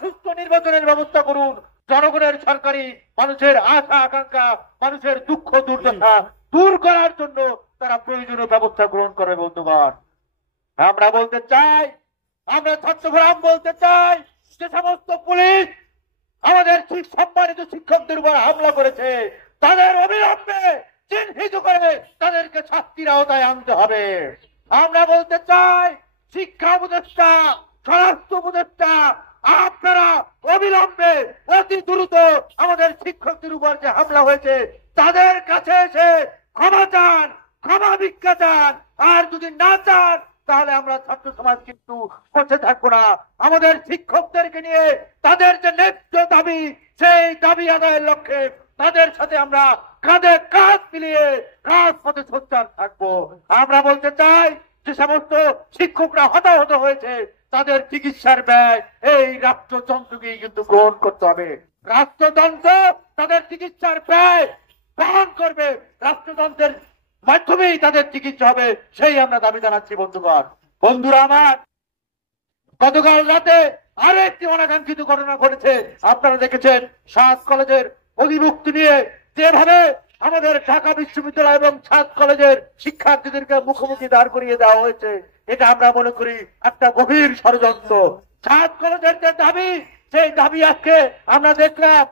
সুষ্ঠু নির্বাচনের ব্যবস্থা করুন। জনগণের সরকারি মানুষের আশা আকাঙ্ক্ষা, মানুষের দুঃখ দুর্দশা দূর করার জন্য তারা প্রয়োজনীয় ব্যবস্থা গ্রহণ করবে। বন্ধুগণ, আমরা বলতে চাই, আমরা ছাত্রগ্রাম বলতে চাই, যে সমস্ত পুলিশ আমাদের সম্মানিত শিক্ষকদের উপর হামলা করেছে তাদের অবিলম্বে চিহ্নিত করে তাদেরকে শাস্তির আওতায় আনতে হবে। আমরা বলতে চাই, শিক্ষা উপদেষ্টা, স্বরাষ্ট্র উপদেষ্টা, আপনারা অবিলম্বে অতি দ্রুত আমাদের শিক্ষকদের উপর যে হামলা হয়েছে তাদের কাছে এসে ক্ষমা চান, ক্ষমা ভিক্ষা চান। আর যদি না চান তাহলে আমরা ছাত্র সমাজ কিন্তু বসে থাকবো না। আমাদের শিক্ষকদেরকে নিয়ে তাদের যে ন্যায্য দাবি, সেই দাবি আদায়ের লক্ষ্যে তাদের সাথে আমরা কাঁধে কাঁধ মিলিয়ে রাজপথে সোচ্চার থাকবো। আমরা বলতে চাই, যে সমস্ত শিক্ষকরা হতাহত হয়েছে তাদের চিকিৎসার ব্যয় এই রাষ্ট্রযন্ত্রকেই কিন্তু গ্রহণ করতে হবে। রাষ্ট্রযন্ত্র তাদের চিকিৎসার ব্যয় বহন করবে, রাষ্ট্রযন্ত্রের মাধ্যমেই তাদের চিকিৎসা হবে, সেই আমরা দাবি জানাচ্ছি। বন্ধুগণ, বন্ধুরা আমার, গতকাল রাতে আরো একটি অনাকাঙ্ক্ষিত ঘটনা ঘটেছে। আপনারা দেখেছেন, 7 কলেজের অধিভুক্তি নিয়ে যেভাবে আমাদের ঢাকা বিশ্ববিদ্যালয় এবং 7 কলেজের শিক্ষার্থীদেরকে মুখোমুখি দাঁড় করিয়ে দেওয়া হয়েছে। এটা আমরা মনে করি একটা গভীর ষড়যন্ত্র। 7 কলেজের যে দাবি, সেই দাবি আজকে আমরা দেখলাম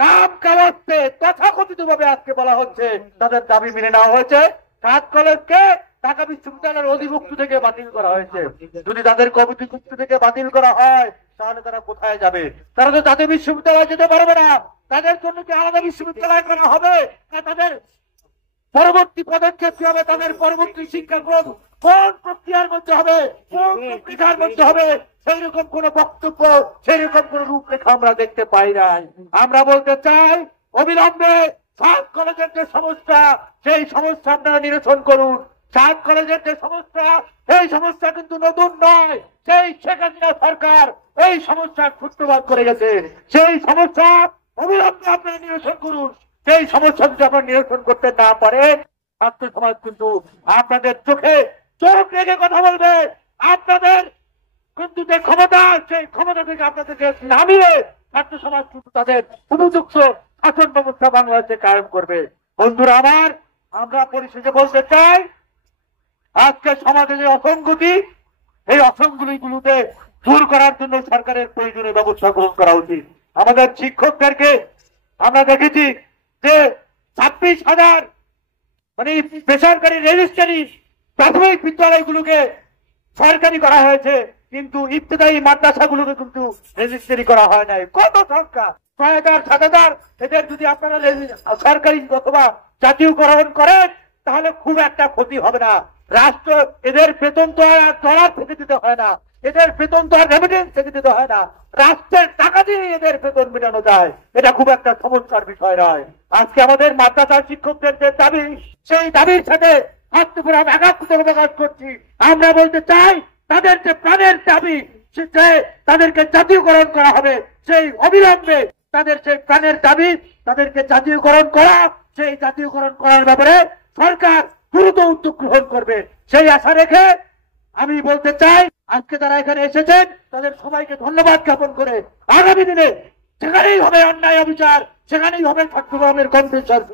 নাম কাওয়াতে তথাকথিত ভাবে আজকে বলা হচ্ছে তাদের দাবি মেনে নেওয়া হয়েছে। 7 কলেজকে ঢাকা বিশ্ববিদ্যালয়ের অধিভুক্তি থেকে বাতিল করা হয়েছে। যদি তাদের অধিভুক্তি থেকে বাতিল করা হয় তাহলে তারা কোথায় যাবে? তারা তো জাতীয় বিশ্ববিদ্যালয়ে যেতে পারবে না। তাদের জন্য কি আলাদা বিশ্ববিদ্যালয় করা হবে? না তাদের পরবর্তী পদক্ষেপ কি হবে? তাদের পরবর্তী শিক্ষাক্রম কোন প্রক্রিয়ার মধ্যে হবে, কোন প্রক্রিয়ার মধ্যে হবে, সেই রকম কোন বক্তব্য, সেই রকম কোন রূপরেখা আমরা দেখতে পাই নাই। আমরা বলতে চাই, অবিলম্বে 7 কলেজের যে সমস্যা, সেই সমস্যা আপনারা নিরসন করুন। 7 কলেজের যে সমস্যা, এই সমস্যা কিন্তু নতুন নয়। সেই শেখ হাসিনা সরকার এই সমস্যার সূত্রপাত করে গেছে। সেই সমস্যা অবিলম্বে আপনারা নিরসন করুন। সেই সমস্যা যদি আপনারা নিরসন করতে না পারেন, ছাত্র সমাজ কিন্তু আপনাদের চোখে চোখ রেখে কথা বলবে। আপনাদের কিন্তু যে ক্ষমতা, সেই ক্ষমতা থেকে আপনাদেরকে নামিয়ে ছাত্র সমাজ কিন্তু তাদের উপযুক্ত শাসন ব্যবস্থা বাংলাদেশে কায়েম করবে। বন্ধুরা আমার, আমরা পরিশেষে বলতে চাই, আজকে সমাজে যে অসঙ্গতি, এই অসঙ্গতিগুলোতে দূর করার জন্য সরকারের প্রয়োজনীয় ব্যবস্থা গ্রহণ করা উচিত। আমাদের শিক্ষকদেরকে আমরা দেখেছি যে 26,000 মানে বেসরকারি রেজিস্ট্রারি প্রাথমিক বিদ্যালয়গুলোকে সরকারি করা হয়েছে, কিন্তু ইবতেদায়ী মাদ্রাসাগুলোকে কিন্তু রেজিস্ট্রি করা হয় নাই। কত সংখ্যা, 6,000 7,000। এদের যদি আপনারা সরকারি অথবা জাতীয়করণ করেন তাহলে খুব একটা ক্ষতি হবে না। রাষ্ট্র এদের বেতন তো আর ডলার থেকে দিতে হয় না, এদের বেতন তো আর রেমিটেন্স থেকে দিতে হয় না, রাষ্ট্রের টাকা দিয়ে এদের বেতন মেটানো যায়। এটা খুব একটা সমস্যার বিষয় নয়। আজকে আমাদের মাদ্রাসার শিক্ষকদের যে দাবি, সেই দাবির সাথে ছাত্রগ্রাম একাত্মতা প্রকাশ করছি। আমরা বলতে চাই, তাদের যে প্রাণের দাবি, তাদেরকে জাতীয়করণ করা হবে। সেই অবিলম্বে তাদের সেই প্রাণের দাবি, তাদেরকে জাতীয়করণ করা, সেই জাতীয়করণ করার ব্যাপারে সরকার দ্রুত উদ্যোগ গ্রহণ করবে, সেই আশা রেখে আমি বলতে চাই, আজকে যারা এখানে এসেছেন তাদের সবাইকে ধন্যবাদ জ্ঞাপন করে আগামী দিনে যেখানেই হবে অন্যায় অবিচার, সেখানেই হবে ছাত্রগ্রামের কণ্ঠস্বর।